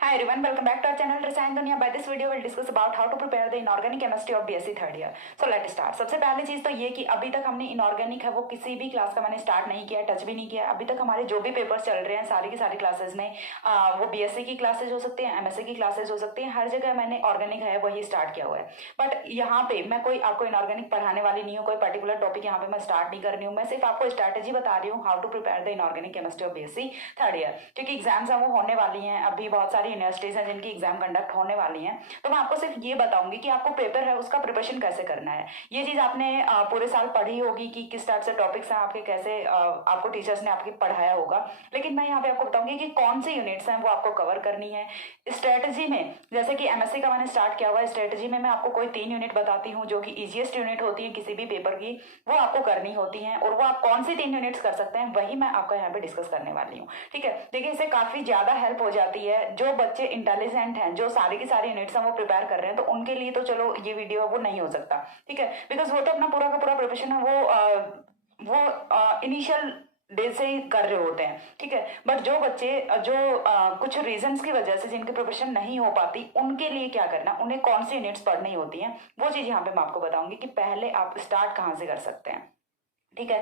Hi everyone, welcome back to our channel Rasayan Dunia. By this video we'll discuss about how to prepare the inorganic chemistry of BSc third year. So let's start. सबसे पहली चीज तो ये कि अभी तक हमने inorganic है वो किसी भी क्लास का मैंने स्टार्ट नहीं किया, टच भी नहीं किया। अभी तक हमारे जो भी पेपर्स चल रहे हैं सारी की सारी क्लासेस में वो बीएससी की क्लासेज हो सकती हैं, एमएससी की क्लासेज हो सकती हैं, हर जगह मैंने ऑर्गेनिक है वही स्टार्ट किया हुआ है। बट यहाँ पे मैं कोई आपको इनऑर्गेनिक पढ़ाने वाली नहीं हूँ, कोई पर्टिकुलर टॉपिक यहाँ पे मैं स्टार्ट नहीं कर रही हूँ। मैं सिर्फ आपको स्ट्रैटेजी बता रही हूँ how to prepare the inorganic chemistry of BSc third year, क्योंकि एग्जाम्स हैं वो होने वाली हैं। अभी बहुत सारी यूनिवर्सिटीज हैं जिनकी एग्जाम कंडक्ट होने वाली हैं, तो मैं आपको सिर्फ ये बताऊंगी कि आपको पेपर है उसका प्रिपरेशन कैसे करना है। ये चीज आपने पूरे साल पढ़ी होगी कि किस टाइप से टॉपिक्स हैं आपके, कैसे आपको टीचर्स ने आपके पढ़ाया होगा, लेकिन मैं यहाँ पे आपको बताऊंगी कि कौन सी यूनिट्स हैं वो आपको कवर करनी है। स्ट्रेटजी में जैसे कि एमएससी का मैंने स्टार्ट किया हुआ है, स्ट्रेटजी में मैं आपको कोई 3 यूनिट बताती हूँ जो कि इजीएस्ट यूनिट होती है किसी भी पेपर की, वो आपको करनी होती है। और वो आप कौन सी 3 यूनिट्स कर सकते हैं वही मैं आपको यहाँ पे डिस्कस करने वाली हूँ। ठीक है, देखिए इससे काफी ज्यादा हेल्प हो जाती है। जो बच्चे इंटेलिजेंट हैं, जो सारी की सारी यूनिट्स हैं वो प्रिपेयर कर रहे हैं, तो उनके लिए तो चलो ये वीडियो वो नहीं हो सकता। ठीक है, बिकॉज वो तो अपना पूरा का पूरा प्रिपरेशन है वो इनिशियल डे से ही कर रहे होते हैं। ठीक है, बट जो बच्चे जो कुछ रीजंस की वजह से जिनकी प्रिपरेशन नहीं हो पाती, उनके लिए क्या करना, उन्हें कौन सी यूनिट्स पढ़नी होती हैं, वो चीज यहाँ पे मैं आपको बताऊंगी कि पहले आप स्टार्ट कहाँ से कर सकते हैं। ठीक है,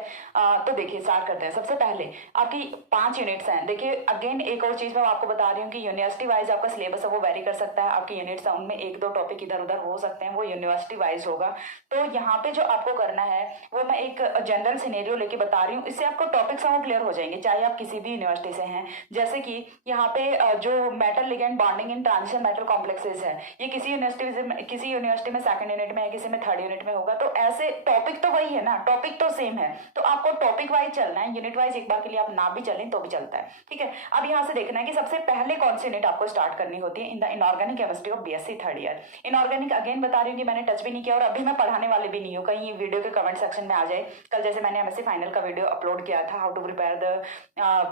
तो देखिए स्टार्ट करते हैं। सबसे पहले आपकी 5 यूनिट्स हैं। देखिए अगेन एक और चीज मैं आपको बता रही हूँ कि यूनिवर्सिटी वाइज आपका सिलेबस है वो वेरी कर सकता है। आपकी यूनिट्स है उनमें 1-2 टॉपिक इधर उधर हो सकते हैं, वो यूनिवर्सिटी वाइज होगा। तो यहाँ पे जो आपको करना है वो मैं एक जनरल सिनेरियो लेके बता रही हूँ, इससे आपको टॉपिक्स हैं वो क्लियर हो जाएंगे, चाहे आप किसी भी यूनिवर्सिटी से हैं। जैसे कि यहाँ पे जो metal ligand bonding in transition metal complexes है, ये किसी यूनिवर्सिटी में सेकंड यूनिट में है, किसी में थर्ड यूनिट में होगा। तो ऐसे टॉपिक तो वही है ना, टॉपिक तो सेम है, तो आपको टॉपिक वाइज चलना है। यूनिट वाइज एक बार के लिए आप ना भी चलें तो भी चलता है। ठीक है, अब यहाँ से देखना है कि सबसे पहले कौन सी यूनिट आपको स्टार्ट करनी होती है in the inorganic chemistry of BSc third year. Inorganic again बता रही हूँ कि मैंने टच भी नहीं किया और अभी मैं पढ़ाने वाली भी नहीं हूँ, कहीं वीडियो के कमेंट सेक्शन में आ जाए। कल जैसे मैंने एमएससी फाइनल का वीडियो अपलोड किया था, how to prepare the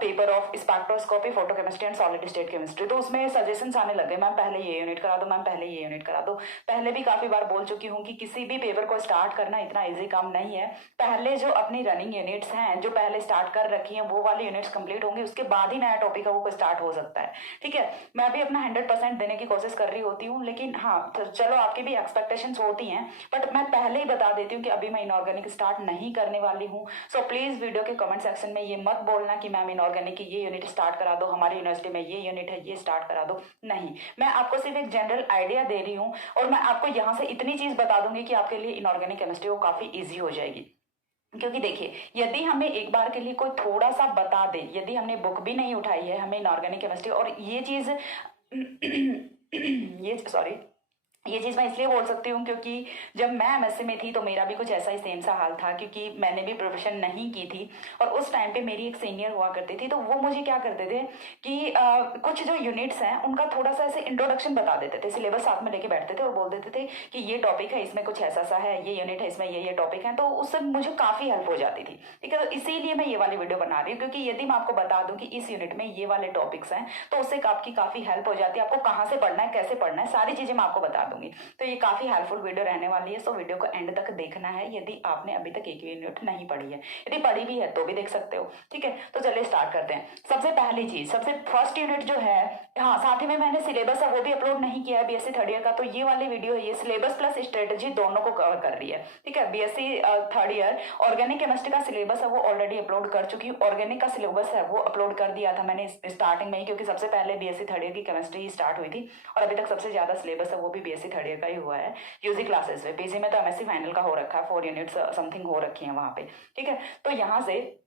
paper of spectroscopy, photochemistry and solid state chemistry, तो उसमें सजेशन आने लगे, मैम पहले ये यूनिट करा दो, मैम पहले ये यूनिट करा दो। पहले भी काफी बार बोल चुकी हूँ कि किसी भी पेपर को स्टार्ट करना इतना ईजी काम नहीं है। पहले जो अपनी रनिंग यूनिट्स हैं जो पहले स्टार्ट कर रखी हैं वो वाली यूनिट्स कंप्लीट होंगी, उसके बाद ही नया टॉपिक है वो स्टार्ट हो सकता है। ठीक है, मैं भी अपना 100% देने की कोशिश कर रही होती हूँ, लेकिन हाँ तो चलो आपकी भी एक्सपेक्टेशंस होती हैं, बट मैं पहले ही बता देती हूँ कि अभी मैं इनऑर्गेनिक स्टार्ट नहीं करने वाली हूँ। सो प्लीज वीडियो के कमेंट सेक्शन में ये मत बोलना कि मैम इनऑर्गेनिक की ये यूनिट स्टार्ट करा दो, हमारी यूनिवर्सिटी में ये यूनिट है ये स्टार्ट करा दो। नहीं, मैं आपको सिर्फ एक जनरल आइडिया दे रही हूँ और मैं आपको यहाँ से इतनी चीज बता दूंगी कि आपके लिए इनऑर्गेनिक केमिस्ट्री वो काफी ईजी हो जाएगी। क्योंकि देखिए यदि हमें एक बार के लिए कोई थोड़ा सा बता दे, यदि हमने बुक भी नहीं उठाई है, हमें इनऑर्गेनिक केमिस्ट्री और ये चीज ये चीज मैं इसलिए बोल सकती हूँ क्योंकि जब मैं एमएससी में थी तो मेरा भी कुछ ऐसा ही सेम सा हाल था, क्योंकि मैंने भी प्रोफेशन नहीं की थी और उस टाइम पे मेरी एक सीनियर हुआ करती थी, तो वो मुझे क्या करते थे कि कुछ जो यूनिट्स हैं उनका थोड़ा सा ऐसे इंट्रोडक्शन बता देते थे, सिलेबस साथ में लेके बैठते थे और बोल देते थे कि ये टॉपिक है, इसमें कुछ ऐसा सा है, ये यूनिट है, इसमें ये टॉपिक है, तो उससे मुझे काफी हेल्प हो जाती थी। ठीक है, तो इसीलिए मैं ये वाली वीडियो बना रही हूँ, क्योंकि यदि मैं आपको बता दूं कि इस यूनिट में ये वाले टॉपिक्स हैं तो उससे आपकी काफी हेल्प हो जाती है। आपको कहाँ से पढ़ना है, कैसे पढ़ना है, सारी चीजें मैं आपको बता दूंगी। तो ये काफी हेल्पफुल वीडियो रहने वाली है, सो वीडियो को एंड तक देखना है यदि आपने अभी तक एक यूनिट नहीं पढ़ी है। यदि पढ़ी भी है तो भी देख सकते हो। ठीक है, तो चलिए स्टार्ट करते हैं। सबसे पहली चीज, सबसे फर्स्ट यूनिट जो है, हाँ साथ ही में मैंने सिलेबस है वो भी अपलोड नहीं किया है बीएससी थर्ड ईयर का, तो ये वाली वीडियो है, ये सिलेबस प्लस स्ट्रेटेजी दोनों को कवर कर रही है। ठीक है, BSc third year organic chemistry का सिलेबस है वो ऑलरेडी अपलोड कर चुकी हूँ। ऑर्गेनिक का सिलेबस है वो अपलोड कर दिया था मैंने स्टार्टिंग में ही, क्योंकि सबसे पहले बीएससी थर्ड ईयर की केमिस्ट्री स्टार्ट हुई थी और अभी तक सबसे ज्यादा सिलेबस है वो भी बीएससी थर्ड ईयर का ही हुआ है यूजी क्लासेस में। पीजी में तो एमएससी फाइनल का हो रखा है, 4 यूनिट्स समथिंग हो रखी है वहां पे। ठीक है, तो यहाँ से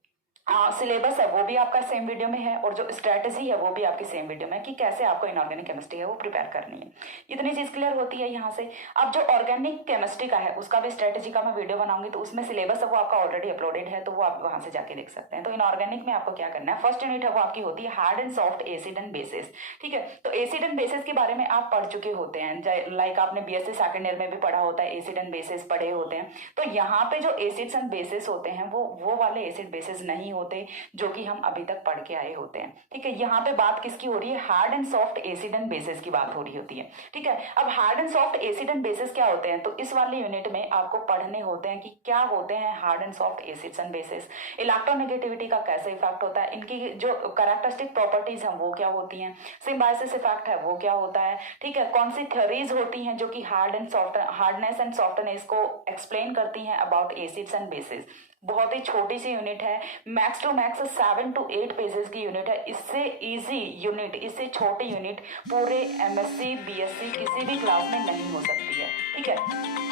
सिलेबस है वो भी आपका सेम वीडियो में है और जो स्ट्रेटेजी है वो भी आपकी सेम वीडियो में है कि कैसे आपको इनऑर्गेनिक केमिस्ट्री है वो प्रिपेयर करनी है। इतनी चीज क्लियर होती है यहाँ से। अब जो ऑर्गेनिक केमिस्ट्री का है उसका भी स्ट्रेटेजी का मैं वीडियो बनाऊंगी, तो उसमें सिलेबस है वो आपका ऑलरेडी अपलोडेड है, तो वो आप वहां से जाके देख सकते हैं। तो इनऑर्गेनिक में आपको क्या करना है, फर्स्ट यूनिट है वो आपकी होती है hard and soft acid and bases. ठीक है, तो एसिड एंड बेसिस के बारे में आप पढ़ चुके होते हैं, लाइक आपने बीएससी सेकंड ईयर में भी पढ़ा होता है, एसिड एंड बेसिस पढ़े होते हैं। तो यहाँ पे जो एसिड्स एंड बेसिस होते हैं वो वाले एसिड बेसिस नहीं होते जो कि हम अभी तक पढ़ के आए होते हैं। ठीक है, यहाँ पे बात किसकी हो रही है, hard and soft acid and bases की बात हो रही होती है। ठीक है, अब hard and soft acid and bases क्या होते हैं, तो इस वाले यूनिट में आपको पढ़ने होते हैं कि क्या होते हैं hard and soft acids and basis, electronegativity का कैसे इफेक्ट होता है, इनकी जो कैरेक्टरिस्टिक प्रॉपर्टीज हैं वो क्या होती हैं, सिम्बायोसिस इफेक्ट है वो क्या होता है। ठीक है, कौन सी थ्योरीज होती हैं जो कि हार्डनेस एंड सॉफ्टनेस को एक्सप्लेन करती हैं अबाउट एसिड्स एंड बेसिस। बहुत ही छोटी सी यूनिट है, max to max 7 to 8 pages की यूनिट है। इससे इजी यूनिट, इससे छोटी यूनिट पूरे एमएससी बीएससी किसी भी क्लास में नहीं हो सकती है। ठीक है,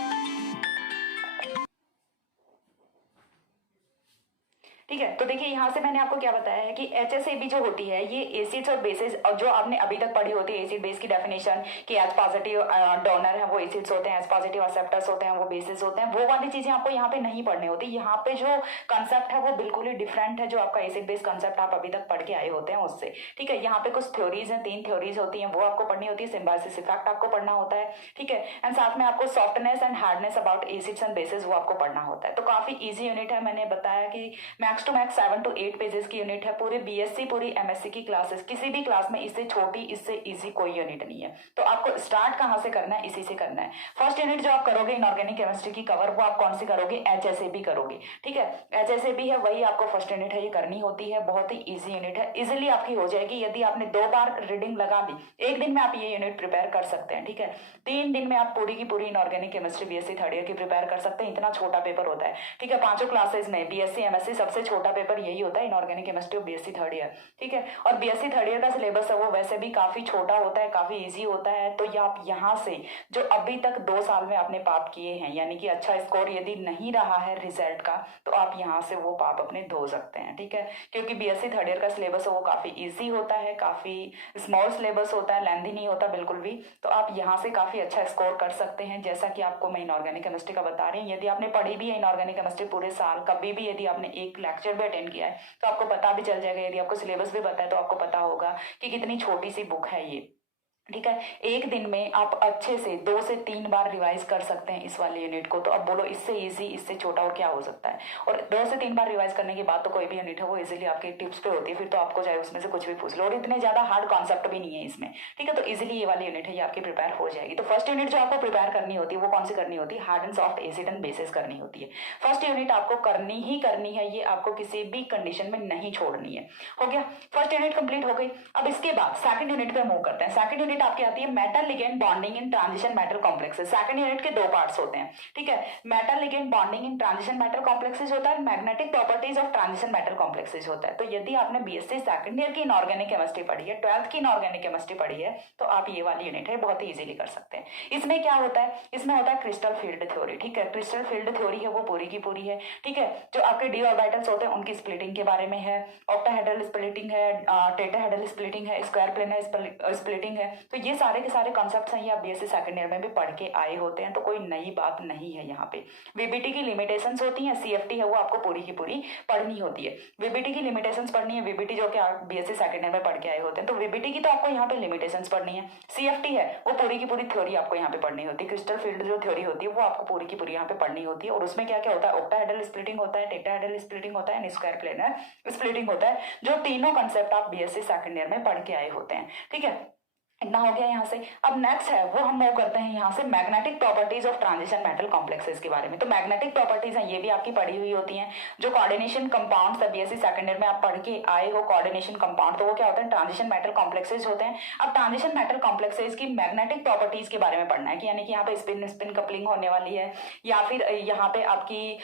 ठीक है, तो देखिए यहाँ से मैंने आपको क्या बताया है कि HSAB जो होती है ये एसिड्स और बेसिस, और जो आपने अभी तक पढ़ी होती है एसिड बेस की डेफिनेशन कि H पॉजिटिव डोनर है वो एसिड्स होते हैं, H पॉजिटिव एक्सेप्टर्स होते हैं वो बेसिस होते हैं, वो वाली चीजें आपको यहाँ पे नहीं पढ़नी होती। यहाँ पे जो कंसेप्ट है वो बिल्कुल ही डिफरेंट है जो आपका एसिड बेस कंसेप्ट आप अभी तक पढ़ के आए होते हैं उससे। ठीक है, यहाँ पे कुछ थ्योरीज हैं, 3 थ्योरीज होती हैं वो आपको पढ़नी होती है, सिम्बायोसिस इफेक्ट आपको पढ़ना होता है। ठीक है, एंड साथ में आपको softness and hardness about acids and basis वो आपको पढ़ना होता है। तो काफी ईजी यूनिट है, मैंने बताया कि max to max 7 to 8 pages की यूनिट है। पूरी बीएससी पूरी एमएससी की क्लासेस, किसी भी क्लास में इससे छोटी इससे इजी कोई यूनिट नहीं है। तो आपको स्टार्ट कहां से करना है, इसी से करना है। फर्स्ट यूनिट जो आप करोगे इनऑर्गेनिक केमिस्ट्री की कवर, वो आप कौन सी करोगे, HSAB करोगे। ठीक है, HSAB है वही आपको फर्स्ट यूनिट है ये करनी होती है, बहुत ही ईजी यूनिट है, इजिली आपकी हो जाएगी यदि आपने 2 बार रीडिंग लगा ली। एक दिन में आप ये यूनिट प्रिपेयर कर सकते हैं। ठीक है, 3 दिन में आप पूरी की पूरी inorganic chemistry BSc third year की प्रिपेयर कर सकते हैं, इतना छोटा पेपर होता है। ठीक है, 5 क्लासेस में बीएससी एमएससी सबसे छोटा पेपर यही होता है inorganic chemistry BSc third year. ठीक है, और बीएससी थर्ड ईयर का सिलेबस है वो वैसे भी काफी छोटा होता है, काफी इजी होता है। तो ये आप यहाँ से जो अभी तक 2 साल में आपने पाप किए हैं, यानी कि अच्छा स्कोर यदि नहीं रहा है रिजल्ट का, तो आप यहाँ से वो पाप अपने धो सकते हैं। ठीक है, क्योंकि बीएससी थर्ड ईयर का सिलेबस है वो काफी ईजी होता है, काफी स्मॉल सिलेबस होता है, लेंथी नहीं होता बिल्कुल भी। तो आप यहाँ से काफी अच्छा स्कोर कर सकते हैं, जैसा कि आपको मैं इनऑर्गेनिक केमिस्ट्री का बता रही हूँ। यदि आपने पढ़ी भी है इनऑर्गेनिक केमिस्ट्री पूरे साल, कभी भी यदि आपने एक लेक्चर भी अटेंड किया है तो आपको पता भी चल जाएगा। यदि आपको सिलेबस भी पता है तो आपको पता होगा कि कितनी छोटी सी बुक है ये। ठीक है, एक दिन में आप अच्छे से 2 से 3 बार रिवाइज कर सकते हैं इस वाले यूनिट को। तो अब बोलो इससे इजी, इससे छोटा और क्या हो सकता है। और 2 से 3 बार रिवाइज करने के बाद तो कोई भी यूनिट है वो इजीली आपके टिप्स पे होती है, फिर तो आपको चाहे उसमें से कुछ भी पूछ लो, और इतने ज्यादा हार्ड कॉन्सेप्ट भी नहीं है इसमें। ठीक है, तो इजिली ये वाली यूनिट है ये आपकी प्रिपेयर हो जाएगी। तो फर्स्ट यूनिट जो आपको प्रिपेयर करनी होती है वो कौन सी करनी होती है, hard and soft acid and bases करनी होती है। फर्स्ट यूनिट आपको करनी ही करनी है, ये आपको किसी भी कंडीशन में नहीं छोड़नी है। हो गया, फर्स्ट यूनिट कंप्लीट हो गई। अब इसके बाद सेकंड यूनिट पे मूव करते हैं। सेकंड यूनिट आपकी आती है metal ligand bonding in transition metal complexes. Second unit के 2 पार्ट्स होते हैं। ठीक है, metal ligand bonding in transition metal complexes होता है, magnetic properties of transition metal complexes होता है। तो यदि आपने बीएससी सेकंड ईयर की इनऑर्गेनिक केमिस्ट्री पढ़ी है, 12th की इनऑर्गेनिक केमिस्ट्री पढ़ी है, तो आप ये वाली यूनिट है बहुत ही इजीली कर सकते हैं। इसमें क्या होता है, इसमें होता है क्रिस्टल फील्ड थ्योरी। ठीक है, क्रिस्टल फील्ड थ्योरी है वो पूरी की पूरी है। ठीक है, जो आपके डी ऑर्बिटल्स होते हैं उनकी स्प्लिटिंग के बारे में है, ऑक्टाहेड्रल स्प्लिटिंग है, टेट्राहेड्रल स्प्लिटिंग है, स्क्वायर प्लेनर स्प्लिटिंग है। तो ये सारे के सारे कॉन्सेप्ट्स हैं, ये आप बीएससी सेकंड ईयर में भी पढ़ के आए होते हैं, तो कोई नई बात नहीं है यहाँ पे। वीबीटी की लिमिटेशंस होती हैं, सीएफटी है वो आपको पूरी की पूरी पढ़नी होती है। वीबीटी की लिमिटेशंस पढ़नी है, वीबीटी जो कि आप बीएससी सेकंड ईयर में पढ़ के आए होते हैं, तो वीबीटी की तो आपको यहाँ पे लिमिटेशंस पढ़नी है। सीएफटी है वो पूरी की पूरी थ्योरी आपको यहाँ पे पढ़नी होती है। क्रिस्टल फील्ड जो थ्योरी होती है वो आपको पूरी की पूरी यहाँ पे पढ़नी होती है। और उसमें क्या क्या होता है, ऑक्टाहेड्रल स्प्लिटिंग होता है, टेट्राहेड्रल स्प्लिटिंग होता है, स्क्वायर प्लेनर स्प्लिटिंग होता है, जो तीनों कंसेप्ट आप बीएससी सेकंड ईयर में पढ़ के आए होते हैं। ठीक है, इतना हो गया यहाँ से। अब नेक्स्ट है वो हम मूव करते हैं यहाँ से magnetic properties of transition metal complexes के बारे में। तो मैग्नेटिक प्रॉपर्टीज हैं ये भी आपकी पढ़ी हुई होती हैं। जो कोऑर्डिनेशन कंपाउंड्स है बीएससी सेकंड ईयर में आप पढ़ के आए हो कोऑर्डिनेशन कंपाउंड, तो वो क्या होते हैं, ट्रांजिशन मेटल कॉम्प्लेक्सेस होते हैं। अब ट्रांजिशन मेटल कॉम्प्लेक्सेस की मैग्नेटिक प्रॉपर्टीज के बारे में पढ़ना है कि यानी कि यहाँ पे स्पिन स्पिन कपलिंग होने वाली है, या फिर यहाँ पे आपकी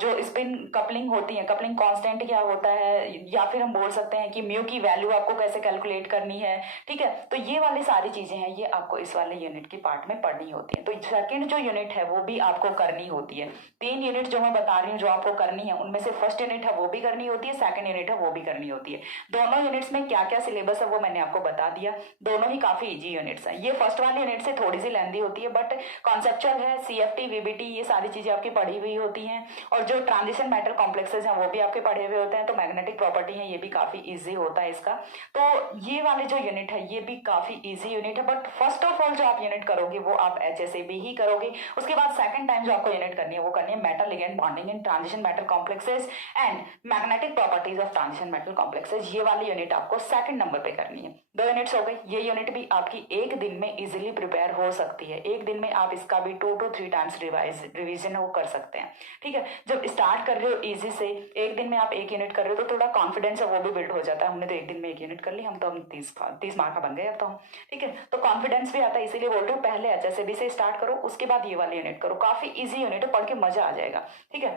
जो स्पिन कपलिंग होती है, कपलिंग कॉन्स्टेंट क्या होता है, या फिर हम बोल सकते हैं कि म्यू की वैल्यू आपको कैसे कैलकुलेट करनी है। ठीक है, तो ये वाली सारी चीजें हैं ये आपको इस वाले यूनिट की पार्ट में पढ़नी होती है। तो सेकंड जो यूनिट है वो भी आपको करनी होती है। 3 यूनिट जो मैं बता रही हूँ जो आपको करनी है, उनमें से फर्स्ट यूनिट है वो भी करनी होती है, सेकंड यूनिट है वो भी करनी होती है। दोनों यूनिट्स में क्या क्या सिलेबस है वो मैंने आपको बता दिया। दोनों ही काफी इजी यूनिट्स हैं। ये फर्स्ट वाली यूनिट से थोड़ी सी लेंदी होती है, बट कॉन्सेप्चुअल है, सीएफटी वीबीटी ये सारी चीजें आपकी पढ़ी हुई होती हैं। और जो ट्रांजिशन मेटल कॉम्प्लेक्सेस हैं वो भी आपके पढ़े हुए होते हैं। तो मैग्नेटिक प्रॉपर्टी है ये भी काफी ईजी होता है इसका। तो ये वाले जो यूनिट है ये भी काफी इजी यूनिट है, बट फर्स्ट ऑफ ऑल जो आप यूनिट करोगे वो आप HSAB ही करोगे। उसके बाद सेकंड टाइम जो आपको यूनिट करनी है वो करनी है metal ligand bonding in transition metal complexes and magnetic properties of transition metal complexes. ये वाली यूनिट आपको सेकंड नंबर पे करनी है। 2 यूनिट्स हो गई। ये यूनिट भी आपकी एक दिन में इजिली प्रिपेयर हो सकती है। एक दिन में आप इसका भी 2 to 3 टाइम्स रिविजन वो कर सकते हैं। ठीक है, जब स्टार्ट कर रहे हो इजी से, एक दिन में आप एक यूनिट कर रहे हो तो थोड़ा कॉन्फिडेंस है वो भी बिल्ड हो जाता है। हमने तो एक दिन में एक यूनिट कर ली, हम 30 मार्क का बन गए अब तो हम। ठीक है, तो कॉन्फिडेंस भी आता है, इसीलिए बोल रही हूँ पहले HSAB से स्टार्ट करो, उसके बाद ये वाली यूनिट करो। काफी इजी यूनिट है, पढ़ के मजा आ जाएगा। ठीक है,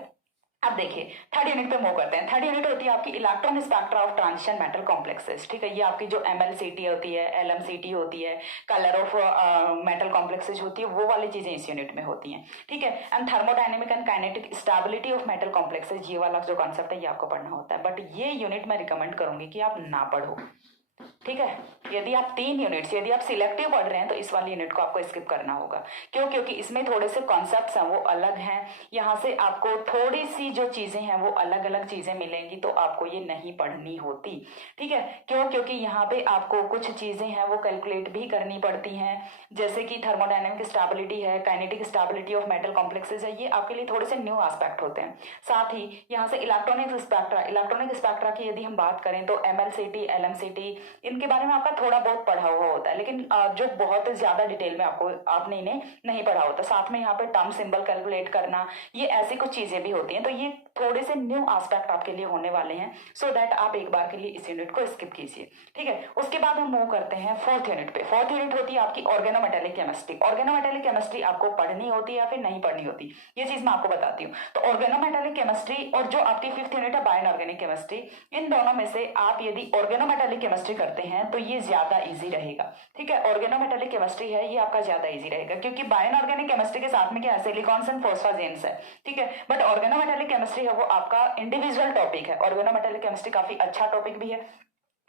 अब देखिए थर्ड यूनिट पे मूव करते हैं। थर्ड यूनिट होती है आपकी electron spectra of transition metal complexes. ठीक है, ये आपकी जो MLCT होती है, LMCT होती है, कलर ऑफ मेटल कॉम्प्लेक्सेस होती है, वो वाली चीजें इस यूनिट में होती हैं। ठीक है, and thermodynamic and kinetic stability of metal complexes, ये वाला जो कॉन्सेप्ट है ये आपको पढ़ना होता है। बट ये यूनिट मैं रिकमेंड करूंगी कि आप ना पढ़ो। ठीक है, यदि आप 3 यूनिट्स, यदि आप सिलेक्टिव पढ़ रहे हैं तो इस वाली यूनिट को आपको स्किप करना होगा। क्यों? क्योंकि इसमें थोड़े से कॉन्सेप्ट्स हैं वो अलग हैं। यहाँ से आपको थोड़ी सी जो चीजें हैं वो अलग अलग चीजें मिलेंगी, तो आपको ये नहीं पढ़नी होती। ठीक है, क्यों? क्योंकि यहाँ पे आपको कुछ चीजें हैं वो कैलकुलेट भी करनी पड़ती हैं, जैसे कि थर्मोडायनेमिक स्टेबिलिटी है, kinetic stability of metal complexes है, ये आपके लिए थोड़े से न्यू एस्पेक्ट होते हैं। साथ ही यहाँ से इलेक्ट्रॉनिक स्पेक्ट्रा की यदि हम बात करें तो MLCT, LMCT, इनके बारे में आपका थोड़ा बहुत पढ़ा हुआ होता है, लेकिन जो बहुत ज्यादा डिटेल में आपने इन्हें नहीं पढ़ा होता। साथ में यहाँ पे टर्म सिंबल कैलकुलेट करना, ये ऐसी कुछ चीजें भी होती हैं, तो ये थोड़े से न्यू एस्पेक्ट आपके लिए होने वाले हैं, सो दैट आप एक बार के लिए इस यूनिट को स्किप कीजिए। ठीक है, उसके बाद हम मूव करते हैं फोर्थ यूनिट पे। फोर्थ यूनिट होती है आपकी ऑर्गेनोमेटेलिक केमिस्ट्री। ऑर्गेनोमेटेलिक केमिस्ट्री आपको पढ़नी होती है या फिर नहीं पढ़नी होती, ये चीज मैं आपको बताती हूँ। तो ऑर्गेनोमेटेलिक केमिस्ट्री और जो आपकी फिफ्थ यूनिट है बायोइनऑर्गेनिक केमिस्ट्री, इन दोनों में से आप यदि ऑर्गेनोमेटेलिक केमिस्ट्री करते हैं तो ये ज्यादा इजी रहेगा। ठीक है, ऑर्गेनोमेटेलिक केमिस्ट्री है ये आपका ज्यादा इजी रहेगा, क्योंकि बायोइनऑर्गेनिक केमिस्ट्री के साथ में क्या है, सिलिकॉन्स एंड फॉस्फाजेन्स है। ठीक है, बट ऑर्गेनोमेटेलिक केमिस्ट्री है वो आपका इंडिविजुअल टॉपिक है। ऑर्गेनोमेटेलिक केमिस्ट्री काफी अच्छा टॉपिक भी है।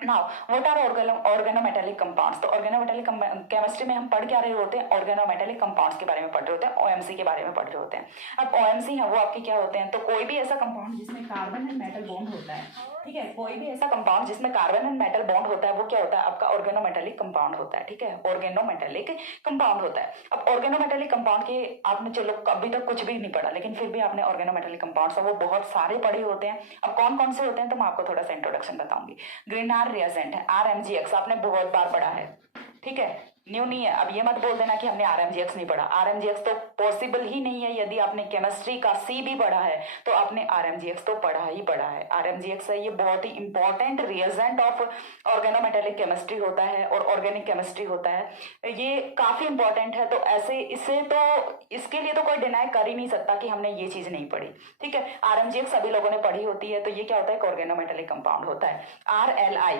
Now what are organometallic compounds? तो ऑर्गेनोमेटेलिक केमिस्ट्री में हम पढ़ क्या रहे होते हैं, ऑर्गेनोमेटेलिक कंपाउंड्स के बारे में पढ़ रहे होते हैं, OMC के बारे में पढ़ रहे होते हैं। अब OMC है वो आपके क्या होते हैं, तो कोई भी ऐसा कंपाउंड जिसमें कार्बन एंड मेटल बॉन्ड होता है। ठीक है, कोई भी ऐसा कंपाउंड जिसमें कार्बन एंड मेटल बॉन्ड होता है वो क्या होता है, आपका ऑर्गेनोमेटेलिक कंपाउंड होता है। ठीक है, ऑर्गेनोमेटेलिक कंपाउंड होता है। अब ऑर्गेनोमेटेलिक कंपाउंड के आपने चलो अभी तक कुछ भी नहीं पढ़ा, लेकिन फिर भी आपने ऑर्गेनोमेटेलिक कंपाउंड्स वो बहुत सारे पढ़े होते हैं। अब कौन कौन से होते हैं तो मैं आपको थोड़ा सा इंट्रोडक्शन बताऊंगी। ग्रीनार रिएजेंट है, RMGX आपने बहुत बार पढ़ा है। ठीक है, न्यू नहीं है। अब ये मत बोल देना कि हमने RMGX नहीं पढ़ा। RMGX तो पॉसिबल ही नहीं है। यदि आपने केमिस्ट्री का C भी पढ़ा है तो आपने RMGX तो पढ़ा ही पढ़ा है। RMGX है ये बहुत ही important reagent of organometallic chemistry होता है और ऑर्गेनिक केमिस्ट्री होता है। ये काफी इंपॉर्टेंट है, तो ऐसे इसे तो इसके लिए तो कोई डिनाई कर ही नहीं सकता कि हमने ये चीज नहीं पढ़ी। ठीक है, RMGX सभी लोगों ने पढ़ी होती है। तो ये क्या होता है, ऑर्गेनोमेटेलिक कंपाउंड होता है। RLI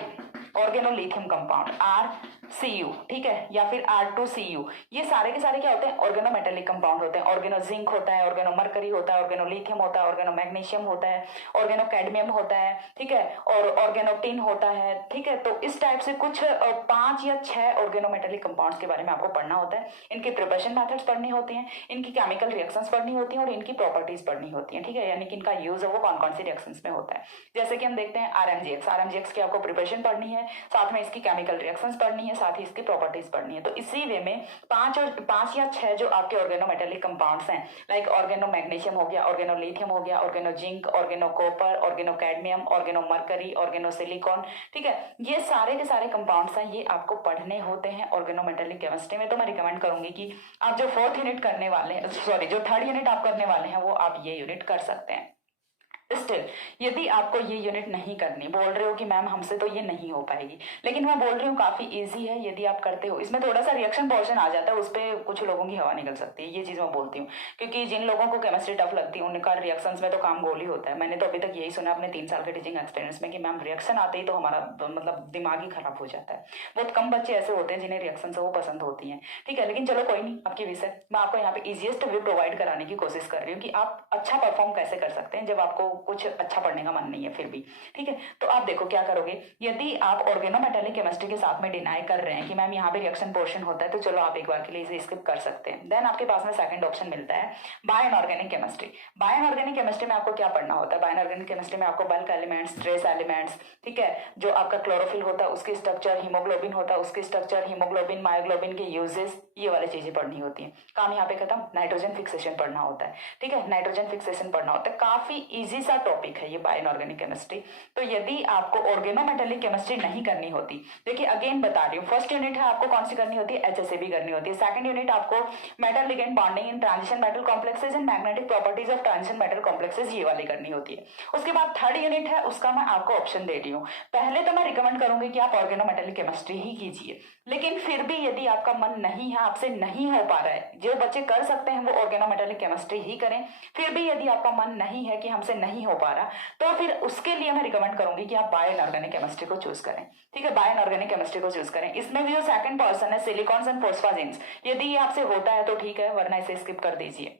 ऑर्गेनोलिथियम कंपाउंड, RCU, ठीक है, या फिर R2CU, ये सारे के सारे क्या होते हैं, ऑर्गेनोमेटेलिक कंपाउंड होते हैं। ऑर्गेनो जिंक होता है, ऑर्गेनो मरकरी होता है, ऑर्गेनो लिथियम होता है, ऑर्गेनो मैग्नीशियम होता है, ऑर्गेनो कैडमियम होता है। ठीक है, और ऑर्गेनो टिन होता है। ठीक है, तो इस टाइप से कुछ 5 या 6 ऑर्गेनोमेटेलिक कंपाउंड्स के बारे में आपको पढ़ना होता है। इनके प्रिपरेशन मेथड्स पढ़नी होती हैं, इनकी केमिकल रिएक्शंस पढ़नी होती हैं और इनकी प्रॉपर्टीज पढ़नी होती हैं। ठीक है, यानी कि इनका यूज है वो कौन कौन सी रिएक्शंस में होता है। जैसे कि हम देखते हैं RMGX की आपको प्रिपरेशन पढ़नी है, साथ में इसकी केमिकल रिएक्शंस पढ़नी है, साथ ही इसकी प्रॉपर्टीज पढ़नी है। तो इसी वे में 5 या 6 जो आपके ऑर्गेनोमेटेलिक कंपाउंड्स हैं, लाइक ऑर्गेनो मैग्नीशियम हो गया, ऑर्गेनो लिथियम हो गया, organo zinc, organo copper, organo cadmium, organo mercury, organo silicon. ठीक है, ये सारे के सारे कंपाउंड्स हैं, ये आपको पढ़ने होते हैं ऑर्गेनोमेटेलिक केमिस्ट्री में। तो मैं रिकमेंड करूंगी कि आप जो फोर्थ यूनिट करने वाले हैं, सॉरी जो थर्ड यूनिट आप करने वाले हैं, वो आप ये यूनिट कर सकते हैं। स्टिल यदि आपको ये यूनिट नहीं करनी, बोल रहे हो कि मैम हमसे तो ये नहीं हो पाएगी, लेकिन मैं बोल रही हूँ काफी इजी है यदि आप करते हो। इसमें थोड़ा सा रिएक्शन पोर्शन आ जाता है, उस पर कुछ लोगों की हवा निकल सकती है, ये चीज मैं बोलती हूँ। क्योंकि जिन लोगों को केमिस्ट्री टफ लगती है उनका रिएक्शंस में तो काम गोल ही होता है। मैंने तो अभी तक यही सुना अपने 3 साल के टीचिंग एक्सपीरियंस में कि मैम रिएक्शन आते ही तो हमारा मतलब दिमाग ही खराब हो जाता है। बहुत कम बच्चे ऐसे होते हैं जिन्हें रिएक्शन वो पसंद होती है। ठीक है, लेकिन चलो कोई नहीं, आपकी विषय मैं आपको यहाँ पे इजिएस्ट वे प्रोवाइड कराने की कोशिश कर रही हूँ कि आप अच्छा परफॉर्म कैसे कर सकते हैं। जब आपको कुछ अच्छा पढ़ने का मन नहीं है फिर भी, ठीक है। तो आप देखो क्या करोगे, यदि आप ऑर्गेनोमेटेलिक केमिस्ट्री के साथ में डिनाई कर रहे हैं कि मैम यहाँ पे रिएक्शन पोर्शन होता है, तो चलो आप एक बार के लिए इसे स्किप कर सकते हैं। देन आपके पास में सेकंड ऑप्शन मिलता है bio inorganic chemistry. Bio inorganic chemistry में आपको क्या पढ़ना होता है, बायो इनऑर्गेनिक केमिस्ट्री में आपको बल्क एलिमेंट्स, ट्रेस एलिमेंट्स, ठीक है, जो आपका क्लोरोफिल होता है उसकी स्ट्रक्चर, हीमोग्लोबिन होता है उसकी स्ट्रक्चर, हीमोग्लोबिन मायोग्लोबिन के यूजेस, ये वाली चीजें पढ़नी होती है। काम यहाँ पे खत्म। नाइट्रोजन फिक्सेशन पढ़ना होता है, ठीक है, नाइट्रोजन फिक्सेशन पढ़ना होता है। काफी इजी सा टॉपिक है ये बायो इनऑर्गेनिक केमिस्ट्री। तो यदि आपको ऑर्गेनोमेटेलिक केमिस्ट्री नहीं करनी होती, देखिए अगेन बता रही हूँ, फर्स्ट यूनिट है आपको कौन सी करनी होती है, एचएसएबी करनी होती है। सेकंड यूनिट आपको metal ligand bonding in transition metal complexes and magnetic properties of transition metal complexes, ये वाली करनी होती है। उसके बाद थर्ड यूनिट है, उसका मैं आपको ऑप्शन दे रही हूँ। पहले तो मैं रिकमेंड करूंगी कि आप ऑर्गेनोमेटेलिक केमिस्ट्री ही कीजिए, लेकिन फिर भी यदि आपका मन नहीं है, आपसे नहीं हो पा रहा है, जो बच्चे कर सकते हैं वो ऑर्गेनोमेटेलिक केमिस्ट्री ही करें। फिर भी यदि आपका मन नहीं है कि हमसे नहीं हो पा रहा, तो फिर उसके लिए मैं रिकमेंड करूंगी कि आप बायो इनऑर्गेनिक केमिस्ट्री को चूज करें, ठीक है, बायो इनऑर्गेनिक केमिस्ट्री को चूज करें। इसमें भी जो सेकंड पर्सन है सिलिकॉन्स एंड फोस्फाजिन्स, यदि ये आपसे होता है तो ठीक है, वरना इसे स्किप कर दीजिए।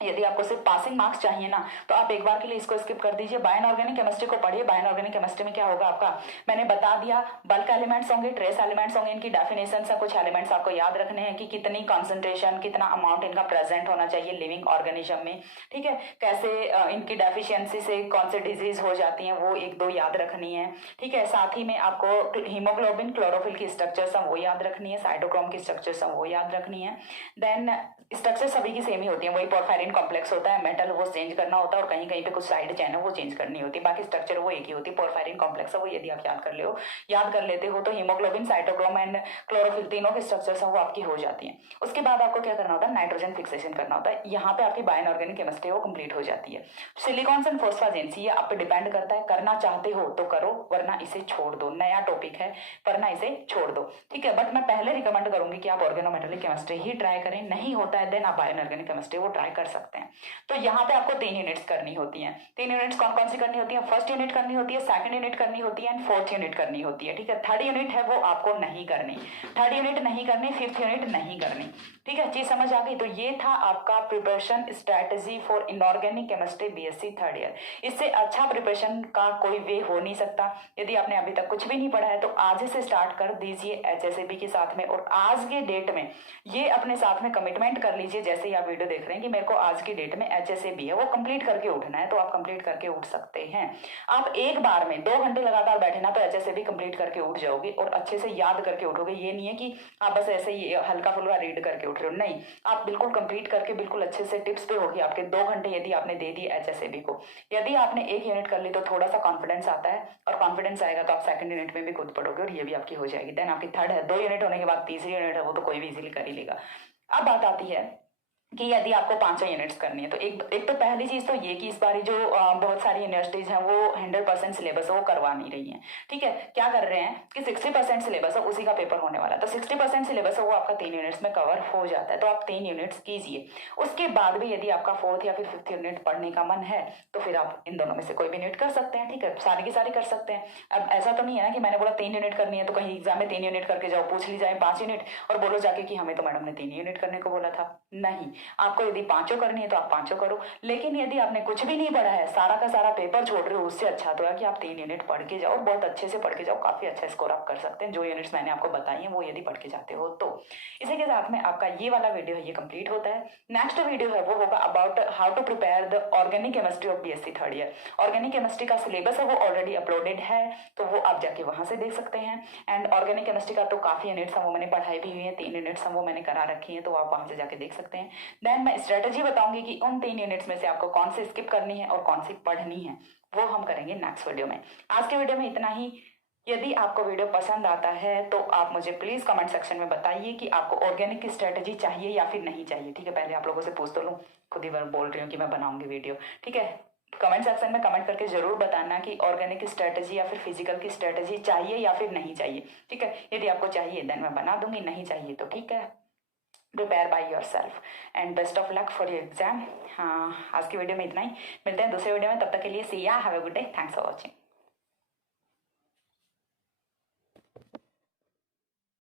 यदि आपको सिर्फ पासिंग मार्क्स चाहिए ना, तो आप एक बार के लिए इसको स्किप कर दीजिए। बायो इनऑर्गेनिक केमिस्ट्री को पढ़िए। बायो इनऑर्गेनिक केमिस्ट्री में क्या होगा आपका, मैंने बता दिया, बल्क एलिमेंट्स होंगे, ट्रेस एलिमेंट्स होंगे, इनकी डेफिनेशन है, कुछ एलिमेंट्स आपको याद रखने हैं कि कितनी कॉन्सेंट्रेशन, कितना अमाउंट इनका प्रेजेंट होना चाहिए लिविंग ऑर्गेनिज्म में, ठीक है, कैसे इनकी डेफिशिएंसी से कौन से डिजीज हो जाती हैं वो एक दो याद रखनी है, ठीक है। साथ ही में आपको हीमोग्लोबिन, क्लोरोफिल की स्ट्रक्चर्स हैं वो याद रखनी है, साइटोक्रोम की स्ट्रक्चर्स हैं वो याद रखनी है। देन स्ट्रक्चर सभी की सेम ही होती है, वही पोरफायरिन कॉम्प्लेक्स होता है, मेटल वो चेंज करना होता है और कहीं कहीं पे कुछ साइड चेन है वो चेंज करनी होती है, बाकी स्ट्रक्चर वो एक ही होती है। पोरफायरिन कॉम्प्लेक्स है वो, यदि आप याद कर लेते हो तो हीमोग्लोबिन, साइटोक्रोम एंड क्लोरोफिल तीनों की स्ट्रक्चर्स हैं वो आपकी हो जाती है। उसके बाद आपको क्या करना होता है, नाइट्रोजन फिक्सेशन करना होता है। यहाँ पे आपकी बायो इनऑर्गेनिक केमिस्ट्री वो कंप्लीट हो जाती है। सिलिकॉन्स एंड फोस्फाजेंस ये आप पे डिपेंड करता है, करना चाहते हो तो करो, वरना इसे छोड़ दो, नया टॉपिक है वरना इसे छोड़ दो, ठीक है। बट मैं पहले रिकमेंड करूंगी कि आप ऑर्गेनोमेटेलिक केमिस्ट्री ही ट्राई करें, नहीं होता है देन आप बायो इनऑर्गेनिक केमिस्ट्री वो ट्राई कर सकते हैं। तो यहाँ पे आपको 3 यूनिट्स करनी होती हैं। 3 यूनिट्स कौन कौन सी करनी होती है, फर्स्ट यूनिट करनी होती है, सेकंड यूनिट करनी होती है एंड फोर्थ यूनिट करनी होती है, ठीक है। थर्ड यूनिट है वो आपको नहीं करनी, थर्ड यूनिट नहीं करनी, फिफ्थ यूनिट नहीं करनी, ठीक है। चीज समझ आ गई। तो ये था आपका preparation strategy for inorganic chemistry BSc third year. इससे अच्छा प्रिपरेशन का कोई वे हो नहीं सकता। यदि आपने अभी तक कुछ भी नहीं पढ़ा है तो आज से स्टार्ट कर दीजिए एचएसएबी के साथ में, और आज के डेट में ये अपने साथ में कमिटमेंट कर लीजिए, जैसे ही आप वीडियो देख रहे हैं कि मेरे को आज की डेट में एचएसएबी है वो कंप्लीट करके उठना है, तो आप कंप्लीट करके उठ सकते हैं। आप एक बार में 2 घंटे लगातार बैठे ना तो एचएसएबी कंप्लीट करके उठ जाओगे और अच्छे से याद करके उठोगे। ये नहीं है कि आप बस ऐसे ही हल्का फुल्का रीड करके उठ रहे हो, नहीं, आप बिल्कुल कंप्लीट करके बिल्कुल अच्छे से टिप्स पे होगी आपके 2 घंटे यदि आपने दे दिए एचएसएबी को। यदि आपने एक यूनिट कर ली तो थोड़ा सा कॉन्फिडेंस आता है, और कॉन्फिडेंस आएगा तो आप सेकंड यूनिट में भी खुद पढ़ोगे और ये भी आपकी हो जाएगी। देन आपकी थर्ड है, 2 यूनिट होने के बाद तीसरी यूनिट है वो तो कोई भी इजीली कर ही लेगा। अब बात आती है कि यदि आपको 500 यूनिट्स करनी है तो एक तो पहली चीज तो ये कि इस बार जो बहुत सारी यूनिवर्सिटीज हैं वो 100% सिलेबस वो करवा नहीं रही हैं, ठीक है। क्या कर रहे हैं कि 60% सिलेबस है उसी का पेपर होने वाला है, तो 60% सिलेबस है वो आपका 3 यूनिट्स में कवर हो जाता है, तो आप 3 यूनिट्स कीजिए। उसके बाद भी यदि आपका 4th या फिर 5th यूनिट पढ़ने का मन है तो फिर आप इन दोनों में से कोई भी यूनिट कर सकते हैं, ठीक है, सारी की सारी कर सकते हैं। अब ऐसा तो नहीं है ना कि मैंने बोला 3 यूनिट करनी है तो कहीं एग्जाम में 3 यूनिट करके जाओ, पूछ ली जाए 5 यूनिट और बोलो जाके कि हमें तो मैडम ने 3 यूनिट करने को बोला था। नहीं, आपको यदि 5 करनी है तो आप 5 करो, लेकिन यदि आपने कुछ भी नहीं पढ़ा है, सारा का सारा पेपर छोड़ रहे हो, उससे अच्छा तो है कि आप 3 यूनिट पढ़ के जाओ, बहुत अच्छे से पढ़ के जाओ, काफी अच्छा स्कोर आप कर सकते हैं। जो यूनिट्स मैंने आपको बताई हैं वो यदि पढ़ के जाते हो तो। इसी के साथ में आपका ये वाला वीडियो है ये कंप्लीट होता है। नेक्स्ट वीडियो है वो होगा about how to prepare the organic chemistry of BSc third year. Organic chemistry का सिलेबस है वो ऑलरेडी अपलोडेड है, तो वो आप जाके वहां से देख सकते हैं। एंड ऑर्गेनिक केमिस्ट्री का तो काफी यूनिट्स हैं वो मैंने पढ़ाई भी हुई है, 3 यूनिट्स हैं वो मैंने करा रखी है, तो आप वहां से जाके देख सकते हैं। देन मैं स्ट्रेटेजी बताऊंगी कि उन 3 यूनिट्स में से आपको कौन सी स्किप करनी है और कौन सी पढ़नी है, वो हम करेंगे नेक्स्ट वीडियो में। आज के वीडियो में इतना ही। यदि आपको वीडियो पसंद आता है तो आप मुझे प्लीज कमेंट सेक्शन में बताइए कि आपको ऑर्गेनिक की स्ट्रेटेजी चाहिए या फिर नहीं चाहिए, ठीक है। पहले आप लोगों से पूछ तो लूँ, खुद ही बोल रही हूँ कि मैं बनाऊंगी वीडियो, ठीक है। कमेंट सेक्शन में कमेंट करके जरूर बताना कि ऑर्गेनिक की स्ट्रेटेजी या फिर फिजिकल की स्ट्रेटेजी चाहिए या फिर नहीं चाहिए, ठीक है। यदि आपको चाहिए देन मैं बना दूंगी, नहीं चाहिए तो ठीक है, prepare by your self and best of luck for your exam. हाँ, आज की वीडियो में इतना ही, मिलते हैं दूसरे वीडियो में, तब तक के लिए सी या, have a good day, thanks for watching.